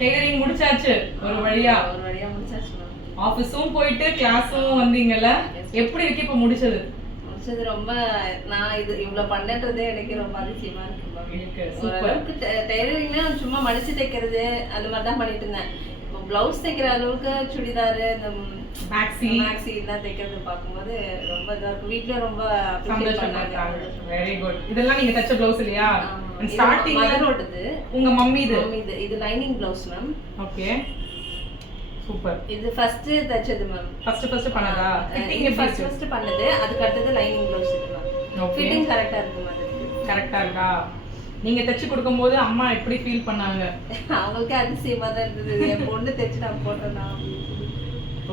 Tailoring முடிச்சாச்சு ஒரு வழியா முடிச்சாச்சு. ஆபீஸும் போயிட்டு கிளாஸும் வந்தீங்கல்ல, எப்படி இருக்கு இப்ப முடிச்சது? ரொம்ப நான் இது இவ்வளவு பண்ணன்றதே எனக்கு ரொம்ப அதிசயமா இருக்கு. சூப்பர். டெய்லரிங்னா சும்மா மடிச்சு தைக்கிறது அது மாதிரி தான் பண்ணிட்டு இருந்தேன். இப்போ பிளவுஸ் தைக்கிற அளவுக்கு சுடிதார் இந்த மேக்ஸி இதெல்லாம் தைக்கிறது பார்க்கும்போது ரொம்ப இதா இருக்கு. வீட்ல ரொம்ப அப்ரிஷியேட் பண்ணாங்க. Very good. இதெல்லாம் நீங்க தைச்ச பிளவுஸ் இல்லையா? ஸ்டார்டிங் மதரோடது. உங்க மம்மி இது lining blouse ma'am. Okay super. இது ஃபர்ஸ்ட் தைச்சது மேம். ஃபர்ஸ்ட் பண்ணதா? ஃபிட்டிங் ஃபர்ஸ்ட் பண்ணது. அதுக்கு அடுத்து லைனிங் பிளவுஸ் இது மேம். ஃபிட்டிங் கரெக்ட்டா இருக்கு மேம். கரெக்ட்டா இருக்கா? நீங்க தைச்சு கொடுக்கும்போது அம்மா எப்படி ஃபீல் பண்ணாங்க? அவங்களுக்கு அதிசயமா தான் இருந்தது. என் பொண்ணு தைச்சு நான் போட்டேனா.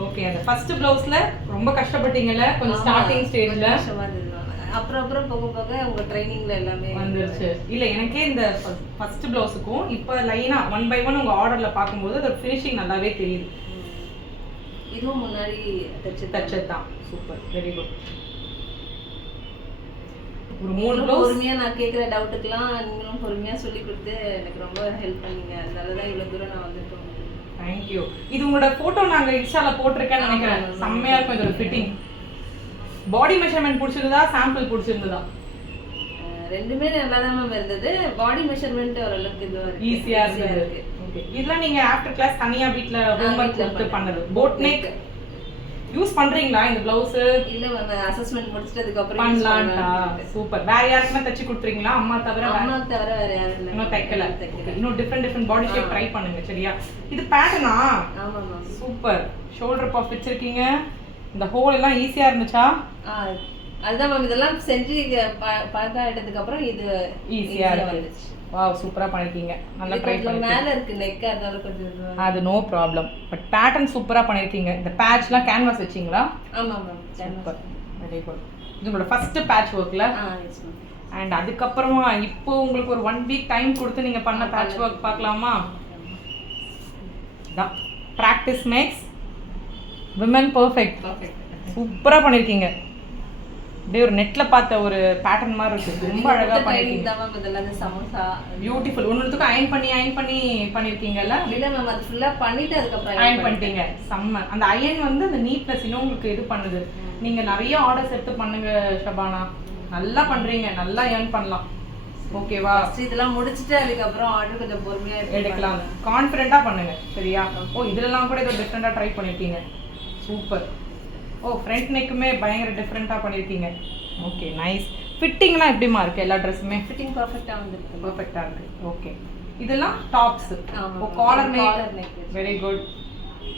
ஓகே. அந்த ஃபர்ஸ்ட் பிளவுஸ்ல ரொம்ப கஷ்டப்பட்டீங்கல கொஞ்சம் ஸ்டார்டிங் ஸ்டேஜ்ல. கஷ்டமா இருந்தது. அப்புறம் போக உங்க ட்ரைனிங்ல எல்லாமே வந்துருச்சு. இல்ல எனக்கே இந்த ஃபர்ஸ்ட் பிளவுஸுக்கும் இப்ப லைனா 1 by 1 உங்க ஆர்டர்ல பாக்கும்போது அந்த ஃபினிஷிங் நல்லாவே தெரியுது. இதுவும் முன்னாடி தச்சதான். சூப்பர். Very good. ஒரு 3 பிளவுஸ் பொறுமையா நான் கேக்குற டவுட்டுக்குலாம் நீங்களும் பொறுமையா சொல்லி கொடுத்து எனக்கு ரொம்ப ஹெல்ப் பண்ணீங்க. அதனால தான் இவ்வளவு தூரம் நான் வந்துட்டேன். Thank you. இது உங்களோட போட்டோ நாங்க இன்ஸ்டால போட்டுருக்கேன்னு நினைக்கிறேன். செம்மையா இருக்கும் இதோட ஃபிட்டிங். பாடி மெஷர்மென்ட் பிடிச்சிருந்தா சாம்பிள் பிடிச்சிருந்ததா? ரெண்டுமே நல்லா தான் மேம் இருந்தது. பாடி மெஷர்மென்ட் ஓரளவுக்கு இதுவா இருக்கு. ஈஸியா இருக்கு. ஓகே. இதெல்லாம் நீங்க ஆஃப்டர் கிளாஸ் தனியா வீட்ல ஹோம்வொர்க் கொடுத்து பண்ணது. போட் நெக் யூஸ் பண்றீங்களா இந்த பிளவுஸ்? இல்ல மேம் அசஸ்மென்ட் முடிச்சிட்டதுக்கு அப்புறம் பண்ணலாம்டா. சூப்பர். வேற யாருக்குமே தச்சு கொடுத்துறீங்களா? அம்மா தவிர வேற யாரும் இல்ல. இன்னும் தைக்கல. இன்னும் டிஃபரண்ட் பாடி ஷேப் ட்ரை பண்ணுங்க சரியா? இது பேட்டர்னா? ஆமா மேம். சூப்பர். ஷோல்டர் பஃப் வச்சிருக்கீங்க. இந்த ஹோல் எல்லாம் ஈஸியா இருந்துச்சா? அதுதான் மேம். இதெல்லாம் செஞ்சு பார்த்தாயிட்டதுக்கு அப்புறம் இது ஈஸியா இருந்துச்சு. வாவ் சூப்பரா பண்ணிருக்கீங்க. நல்லா ட்ரை பண்ணி. மேல இருக்கு நெக் அதனால கொஞ்சம் அது நோ ப்ராப்ளம். பட் பேட்டர்ன் சூப்பரா பண்ணிருக்கீங்க. இந்த பேட்ச்லாம் கேன்வாஸ் வெச்சீங்களா? ஆமா மேம். சூப்பர். Very good. இது உங்களோட ஃபர்ஸ்ட் பேட்ச் வர்க்ல? Yes ma'am. அண்ட் அதுக்கு அப்புறமா இப்போ உங்களுக்கு ஒரு 1 வீக் டைம் கொடுத்து நீங்க பண்ண பேட்ச் வர்க் பார்க்கலாமா? தான் பிராக்டிஸ் மேக்ஸ் விமன் பெர்ஃபெக்ட். சூப்பரா பண்ணிருக்கீங்க. அப்படியே ஒரு நெட்ல பார்த்த ஒரு பேட்டர்ன் மாதிரி இருக்கு. ரொம்ப அழகா பண்ணிருக்கீங்க. இதெல்லாம் சமோசா பியூட்டிஃபுல். ஒண்ணுத்துக்கு அயன் பண்ணி பண்ணிருக்கீங்கல்ல? இல்ல மேம் அது ஃபுல்லா பண்ணிட்டு அதுக்கு அப்புறம் அயன் பண்ணிட்டீங்க. செம்ம. அந்த அயன் வந்து அந்த நீட்னஸ் இன்னும் உங்களுக்கு இது பண்ணுது. நீங்க நிறைய ஆர்டர்ஸ் எடுத்து பண்ணுங்க ஷபானா. நல்லா பண்றீங்க. நல்லா ஏர்ன் பண்ணலாம். ஓகேவா? இதெல்லாம் முடிச்சிட்டு அதுக்கு அப்புறம் ஆர்டர் கொஞ்சம் பொறுமையா எடுக்கலாம். கான்ஃபிடென்ட்டா பண்ணுங்க சரியா? இதெல்லாம் கூட ஏதோ டிஃபரெண்டா ட்ரை பண்ணிருக்கீங்க. சூப்பர். ஃப்ரண்ட் நெக்குமே பயங்கர டிஃபரெண்டா பண்ணிருக்கீங்க. Okay nice. ஃபிட்டிங்லாம் எப்படிமா இருக்கு? எல்லா ட்ரெஸ்ஸுமே ஃபிட்டிங் பெர்ஃபெக்ட்டா வந்திருக்கு. பெர்ஃபெக்ட்டா இருக்கு. ஓகே. இதெல்லாம் tops. Collar neck. Very good.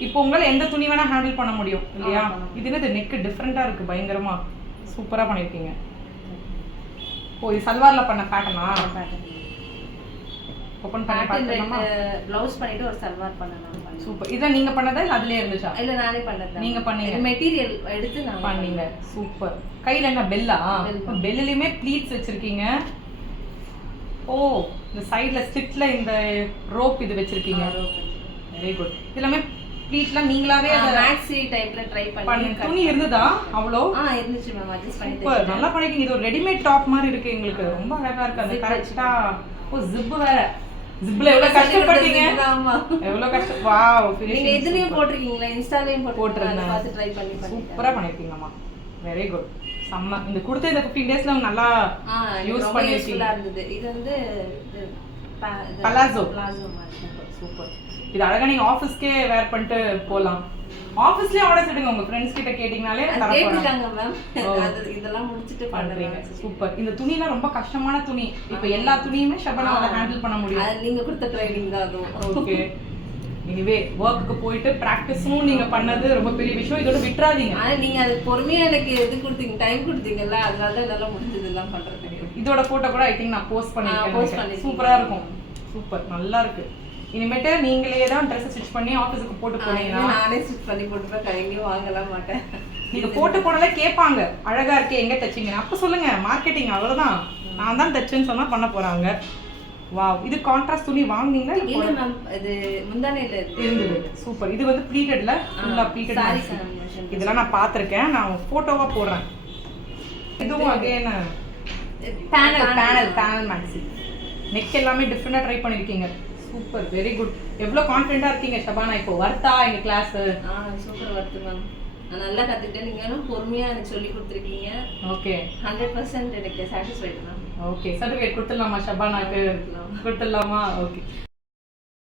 இப்போ உங்களால எந்த துணி வேணா ஹேண்டில் பண்ண முடியும் இல்லையா? இது என்னது நெக் டிஃபரெண்டா இருக்கு பயங்கரமா. சூப்பரா பண்ணிருக்கீங்க. இது சல்வார்ல பண்ண பேட்டர்னா? ஓபன் பண்ணி பார்த்தோம்னா ப்ளவுஸ் பண்ணிட்டு ஒரு சல்வார் பண்ணலாம். சூப்பர். இத நீங்க பண்ணதா இல்ல அதுலயே இருந்துச்சா? இல்ல நானே பண்ணது. நீங்க பண்ணீங்க. மெட்டீரியல் எடுத்து நான் பண்ணீங்க. சூப்பர். கையில என்ன பெல்லா? பெல்லிலயுமே ப்ளீட்ஸ் வச்சிருக்கீங்க. இந்த சைடுல ஸ்டிட்ல இந்த ரோப் இது வச்சிருக்கீங்க. Very good. இதெல்லாம் ப்ளீட்லாம் நீங்களாவே மேக்ஸி டைப்ல ட்ரை பண்ணி துணி இருந்ததா? அவ்வளோ இருந்துச்சு மேம். அட்ஜஸ்ட் பண்ணி சூப்பர். நல்லா பண்ணிருக்கீங்க. இது ஒரு ரெடிமேட் டாப் மாதிரி இருக்கு. உங்களுக்கு ரொம்ப அழகா இருக்கு. அது கரெக்ட்டா ஜிப் வேற. ஜிப்ல எவ்வளவு கஷ்டப்பட்டீங்க? ஆமா. எவ்வளவு கஷ்டம். வாவ். நீங்க இதுலயும் போட்டுருக்கீங்களா? இன்ஸ்டாலயும் போட்டுருந்தேன். பார்த்து ட்ரை பண்ணி சூப்பரா பண்ணிருக்கீங்கம்மா. Very good. செம்ம. இந்த கொடுத்த இந்த 15 டேஸ்ல நல்லா யூஸ் பண்ணிருக்கீங்க. இது வந்து பலாசோ மாதிரி. சூப்பர். இது அழகா நீங்க ஆபீஸ்க்கே வேர் பண்ணிட்டு போலாம். ஆபீஸ்லயே ஆர்டர்ஸ் எடுங்க. உங்க फ्रेंड्स கிட்ட கேட்டிங்கனாலே கேக்குறாங்க மேம். இதெல்லாம் முடிச்சிட்டு பண்றீங்க. சூப்பர். இந்த துணிலாம் ரொம்ப கஷ்டமான துணி. இப்போ எல்லா துணியுமே ஷபனாவால ஹேண்டில் பண்ண முடியும். அது நீங்க கொடுத்த ட்ரைனிங் தான் அது. ஓகே. எனிவே வர்க்குக்கு போயிட்டு பிராக்டிஸும் நீங்க பண்ணது ரொம்ப பெரிய விஷயம். இதோட விட்டுறாதீங்க. நீங்க அது பொறுமையா எனக்கு இது கொடுத்தீங்க, டைம் கொடுத்தீங்கல்ல, அதனால தான் நல்லா முடிஞ்சது எல்லாம் பண்றது. இதோட போட்டோ கூட ஐ திங்க் நான் போஸ்ட் பண்ணிருக்கேன். சூப்பரா இருக்கும். சூப்பர். நல்லா இருக்கு. இனிமேட்டு நீங்களே தான் ட்ரெஸ் ஸ்டிச் பண்ணி ஆபீஸ்க்கு போட்டு போனீங்கன்னா நானே ஸ்டிச் பண்ணி போட்டுப்பேன். கடையில வாங்கலாம் மாட்டேன். நீங்க போட்டு போனாலே கேட்பாங்க அழகா இருக்கே எங்க தச்சீங்க. அப்ப சொல்லுங்க மார்க்கெட்டிங் அவ்வளவுதான். நான் தான் தச்சேன்னு சொன்னா பண்ண போறாங்க. வாவ். இது கான்ட்ராஸ்ட் துணி வாங்குனீங்களா? இல்ல மேம். இது முந்தானையில இருந்தது. சூப்பர். இது வந்து ப்ளீட்டட்ல ஃபுல்லா ப்ளீட்டட் சாரி. இதெல்லாம் நான் பாத்திருக்கேன். நான் போட்டோவா போடுறேன். இதுவும் அகைன் பேனல் மேக்ஸி. நெக் எல்லாமே டிஃபரெண்டா ட்ரை பண்ணிருக்கீங்க. Super, very good. எவ்வளோ கான்ஃபிடென்ட்டா இருக்கீங்க ஷபானா, இப்போ வர்த்தா எங்க கிளாஸ்? Super worth ma'am. நான் நல்லா கற்றுக்கிட்டேன். நீங்களும் பொறுமையாக எனக்கு சொல்லி கொடுத்துருக்கீங்க. ஓகே, 100% எனக்கு சாட்டிஸ்ஃபைடு மேம். ஓகே. சர்டிஃபிகேட் கொடுத்துடலாமா ஷபானாக்கு? கொடுத்துடலாமா? ஓகே.